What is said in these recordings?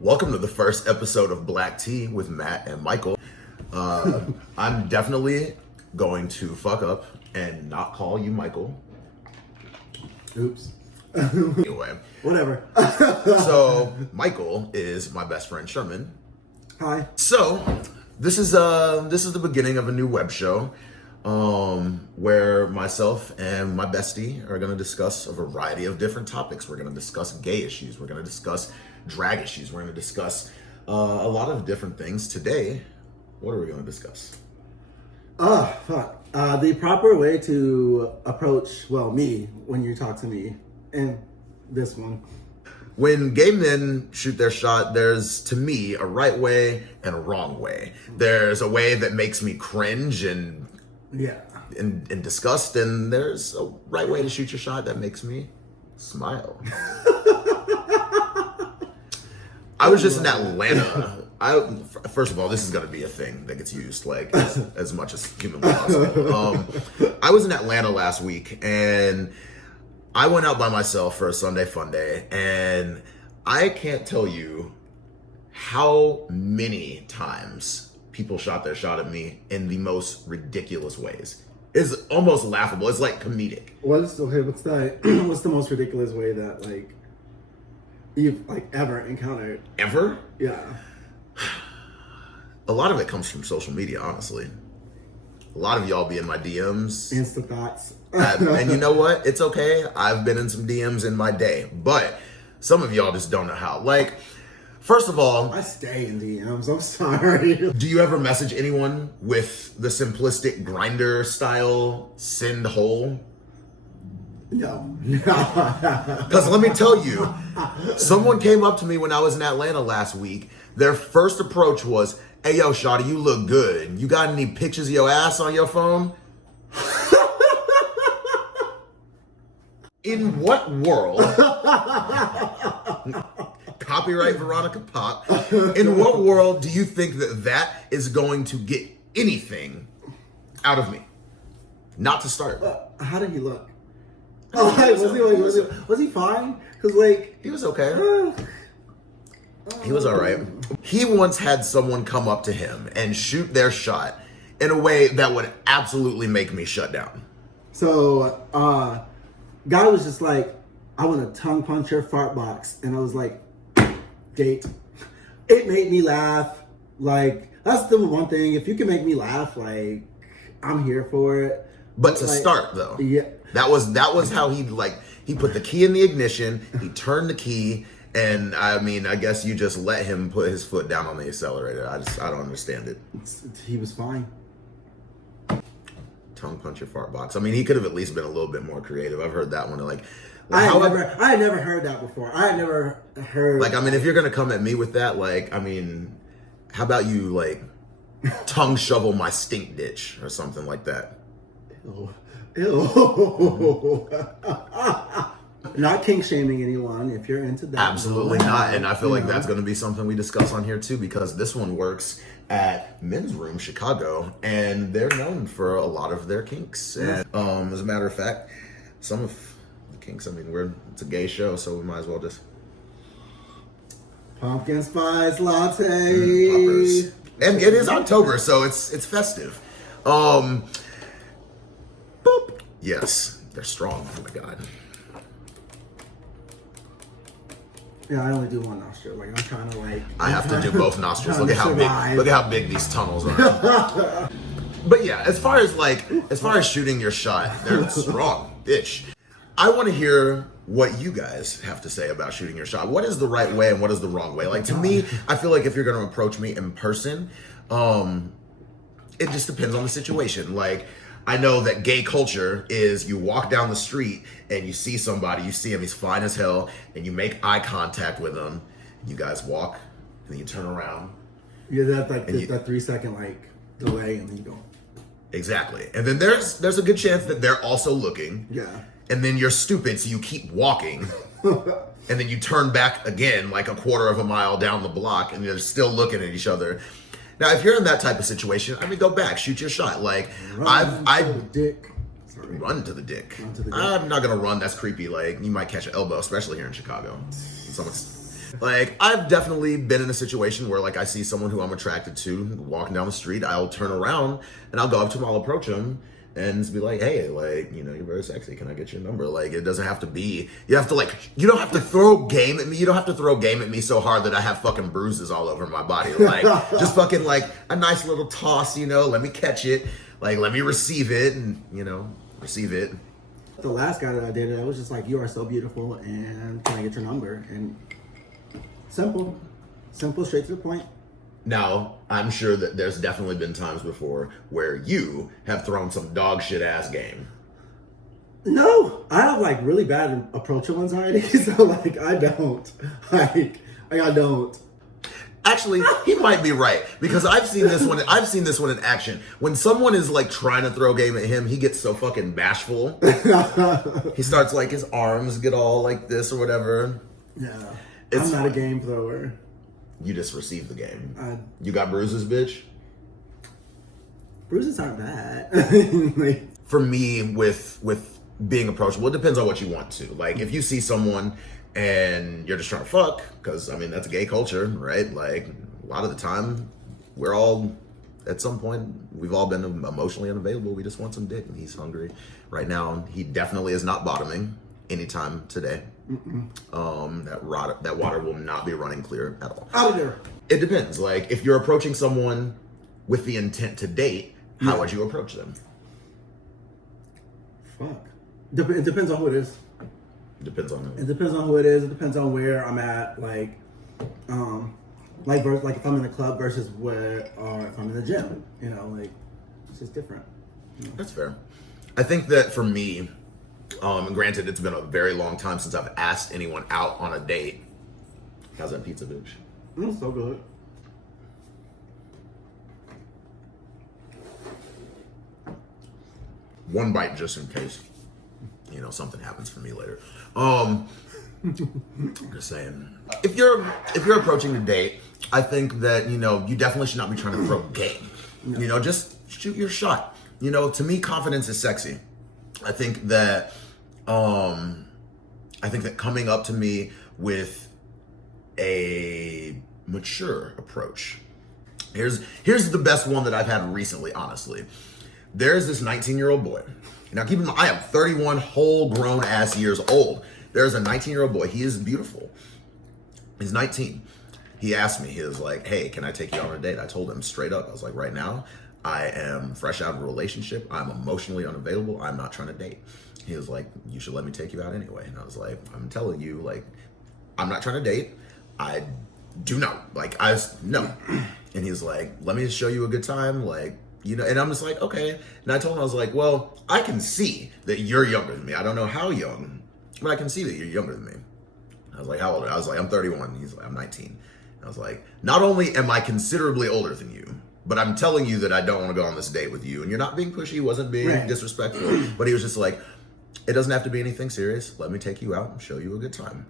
Welcome to the first episode of Black Tea with Matt and Michael. I'm definitely going to fuck up and not call you Michael. Oops. Anyway. Whatever. So, Michael is my best friend Sherman. Hi. So, this is the beginning of a new web show where myself and my bestie are going to discuss a variety of different topics. We're going to discuss gay issues. We're going to discuss drag issues. We're going to discuss a lot of different things. Today, what are we going to discuss? The proper way to approach, me, when you talk to me, and this one. When gay men shoot their shot, there's, to me, a right way and a wrong way. There's a way that makes me cringe and disgust, and there's a right way to shoot your shot that makes me smile. I was just in Atlanta. First of all, this is going to be a thing that gets used like as much as humanly possible. I was in Atlanta last week, and I went out by myself for a Sunday fun day, and I can't tell you how many times people shot their shot at me in the most ridiculous ways. It's almost laughable. It's like comedic. What's the most ridiculous way that you've ever encountered? Ever? Yeah. A lot of it comes from social media, honestly. A lot of y'all be in my DMs. Insta thoughts. And you know what? It's okay. I've been in some DMs in my day, but some of y'all just don't know how. First of all, I stay in DMs. I'm sorry. Do you ever message anyone with the simplistic grinder style send hole? No. Because let me tell you, someone came up to me when I was in Atlanta last week. Their first approach was, "Hey, yo, shawty, you look good. You got any pictures of your ass on your phone?" In what world? Copyright Veronica Pop. In what world do you think that is going to get anything out of me? Not to start. How did he look? Was he fine? Because he was okay. He was all right. He once had someone come up to him and shoot their shot in a way that would absolutely make me shut down. So, guy was just like, "I want to tongue punch your fart box," and I was like, "Date." It made me laugh. That's the one thing. If you can make me laugh, I'm here for it. But to start though, yeah, that was how he put the key in the ignition. He turned the key. And I guess you just let him put his foot down on the accelerator. I don't understand it. He was fine. Tongue punch your fart box. He could have at least been a little bit more creative. I've heard that one. I had never heard that before. I had never heard. If you're gonna come at me with that, how about you tongue shovel my stink ditch or something like that? Ew. Not kink shaming anyone if you're into that. Absolutely not. And I feel like that's going to be something we discuss on here too, because this one works at Men's Room Chicago, and they're known for a lot of their kinks. And as a matter of fact, some of the kinks, it's a gay show, so we might as well just pumpkin spice latte. Poppers. And it is October, so it's festive. Boop. Yes, they're strong. Oh my god. Yeah, I only do one nostril. I'm trying to I have to do both nostrils. Look at how big these tunnels are. But yeah, as far as shooting your shot, they're strong, bitch. I want to hear what you guys have to say about shooting your shot. What is the right way and what is the wrong way? To me, I feel like if you're going to approach me in person, it just depends on the situation. I know that gay culture is you walk down the street and you see somebody, you see him, he's fine as hell, and you make eye contact with him. You guys walk, and then you turn around. Yeah, that 3 second delay, and then you go. Exactly. And then there's a good chance that they're also looking. Yeah. And then you're stupid, so you keep walking. And then you turn back again, a quarter of a mile down the block, and you're still looking at each other. Now, if you're in that type of situation, go back, shoot your shot. Run to the dick. Run to the dick. I'm not gonna run. That's creepy. You might catch an elbow, especially here in Chicago. Like, I've definitely been in a situation where, like, I see someone who I'm attracted to walking down the street. I'll turn around and I'll go up to him, I'll approach him and be like, hey, like, you know, you're very sexy. Can I get your number? Like, it doesn't have to be, you have to, like, you don't have to throw game at me. You don't have to throw game at me so hard that I have fucking bruises all over my body. Like, just fucking, like, a nice little toss, you know, let me catch it. Like, let me receive it and, you know, receive it. The last guy that I dated, I was just like, you are so beautiful, and can I get your number? And simple, straight to the point. Now, I'm sure that there's definitely been times before where you have thrown some dog shit ass game. No, I have like really bad approachable anxiety, so like I don't. I don't. Actually, he might be right because I've seen this one. I've seen this one in action. When someone is like trying to throw game at him, he gets so fucking bashful. He starts like his arms get all like this or whatever. Yeah, I'm not a game thrower. You just receive the game. You got bruises, bitch. Bruises aren't bad. For me, with being approachable, it depends on what you want to. Like, if you see someone and you're just trying to fuck, because I mean that's a gay culture, right? Like, a lot of the time, we're all at some point we've all been emotionally unavailable. We just want some dick, and he's hungry right now. He definitely is not bottoming anytime today. That water will not be running clear at all. Out of there. It depends. Like, if you're approaching someone with the intent to date, how would you approach them? Fuck. It depends on who it is. Depends on who. It depends on who it is. It depends on where I'm at. Like if I'm in the club versus where, or if I'm in the gym. You know, like it's just different. You know? That's fair. I think that for me, granted, it's been a very long time since I've asked anyone out on a date. How's that pizza, bitch? It's so good. One bite just in case, you know, something happens for me later. Just saying. If you're approaching a date, I think that, you know, you definitely should not be trying to throw game. No. You know, just shoot your shot. You know, to me, confidence is sexy. I think that coming up to me with a mature approach. Here's the best one that I've had recently, honestly. There's this 19-year-old boy. Now keep in mind, I am 31 whole grown ass years old. There's a 19-year-old boy. He is beautiful. He's 19. He asked me, he was like, hey, can I take you on a date? I told him straight up. I was like, right now, I am fresh out of a relationship. I'm emotionally unavailable. I'm not trying to date. He was like, you should let me take you out anyway. And I was like, I'm telling you, like, I'm not trying to date. I do not. Like, no. And he's like, let me just show you a good time. Like, you know, and I'm just like, okay. And I told him, I was like, well, I can see that you're younger than me. I don't know how young, but I can see that you're younger than me. I was like, how old are you? I was like, I'm 31. He's like, I'm 19. And I was like, not only am I considerably older than you, but I'm telling you that I don't want to go on this date with you. And you're not being pushy, wasn't being disrespectful, but he was just like, it doesn't have to be anything serious. Let me take you out and show you a good time.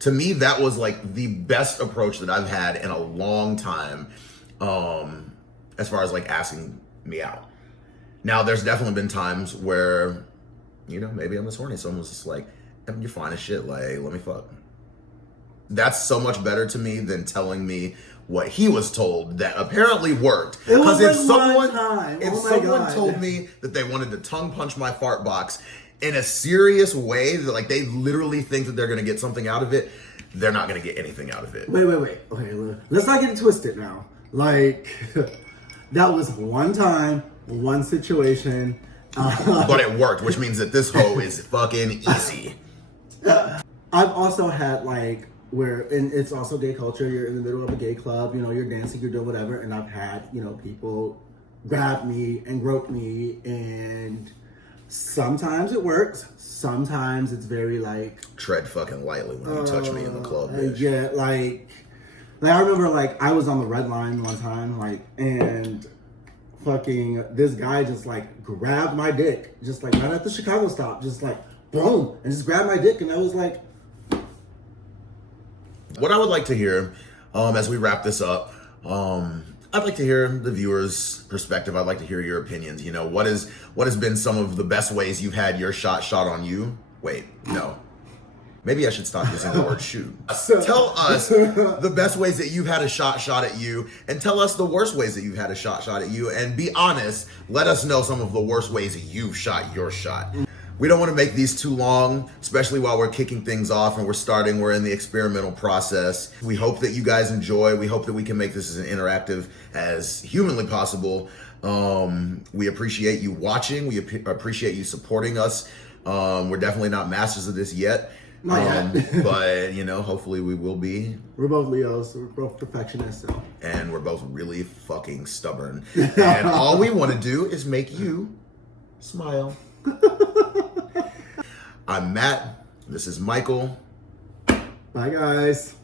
To me, that was like the best approach that I've had in a long time, as far as like asking me out. Now, there's definitely been times where, you know, maybe I'm just horny. Someone was just like, you're fine as shit. Like, let me fuck. That's so much better to me than telling me what he was told that apparently worked. Because if someone told me that they wanted to tongue punch my fart box in a serious way, that like they literally think that they're going to get something out of it, they're not going to get anything out of it. Wait. Okay, let's not get it twisted now. Like, that was one time, one situation. But it worked, which means that this hoe is fucking easy. I've also had like, and it's also gay culture, you're in the middle of a gay club, you know, you're dancing, you're doing whatever, and I've had, you know, people grab me and grope me, and sometimes it works, sometimes it's very like... Tread fucking lightly when you touch me in the club, bitch. Yeah, like I remember like I was on the red line one time, like, and fucking this guy just like grabbed my dick, just like right at the Chicago stop, just like boom, and just grabbed my dick, and I was like... What I would like to hear, as we wrap this up, I'd like to hear the viewers' perspective. I'd like to hear your opinions. You know, what has been some of the best ways you've had your shot on you? Wait, no. Maybe I should stop using the word shoot. Tell us the best ways that you've had a shot at you, and tell us the worst ways that you've had a shot at you, and be honest, let us know some of the worst ways that you've shot your shot. We don't want to make these too long, especially while we're kicking things off and we're in the experimental process. We hope that you guys enjoy. We hope that we can make this as interactive as humanly possible. We appreciate you watching. We appreciate you supporting us. We're definitely not masters of this yet. But hopefully we will be. We're both Leos. We're both perfectionists. So. And we're both really fucking stubborn. And all we want to do is make you smile. I'm Matt. This is Michael. Bye, guys.